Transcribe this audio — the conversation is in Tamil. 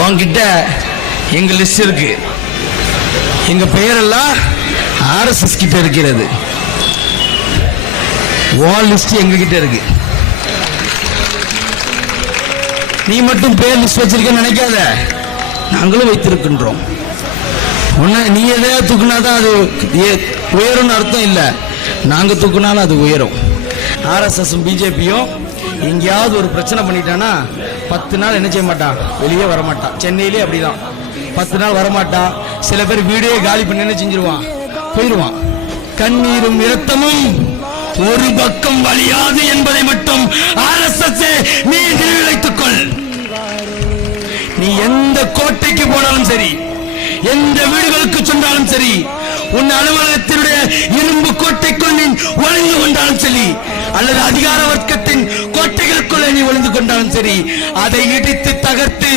உன்கிட்ட எங்க லிஸ்ட் இருக்கு. எங்க பெயரெல்லாம் RSS கிட்ட இருக்கிறது. உன் லிஸ்ட் எங்க கிட்ட இருக்கு. நீ மட்டும் பேர் லிஸ்ட் வச்சிருக்க நினைக்காத, நாங்களும் வைத்திருக்கின்றோம். நீ எதையா தூக்குனாதான் அது உயரும்னு அர்த்தம் இல்லை. நாங்க தூக்குனாலும் அது உயரும். RSSம் BJPயும் எங்கேயாவது ஒரு பிரச்சனை பண்ணிட்டானா 10 நாள் என்ன செய்ய மாட்டான், வெளியே வரமாட்டான். சென்னையிலே அப்படிதான் 10 நாள் வரமாட்டான். சில பேர் வீடியோ காலி பண்ணி என்ன செஞ்சிருவான், போயிடுவான். கண்ணீரும் இரத்தமும் ஒரு பக்கம் வலியாது என்பதை மட்டும் RSS நீ நினைத்துக் கொள். நீ எந்த கோட்டைக்கு போனாலும் சரி, எந்த வீடுகளுக்கு சென்றாலும் சரி, உன் அலுவலகத்தினுடைய இரும்பு கோட்டைக்குள் நீ ஒளிந்து கொண்டாலும் சரி, அல்லது அதிகார வர்க்கத்தின் கோட்டைகளுக்குள்ள நீ ஒளிந்து கொண்டாலும் சரி, அதை இடித்து தகர்த்து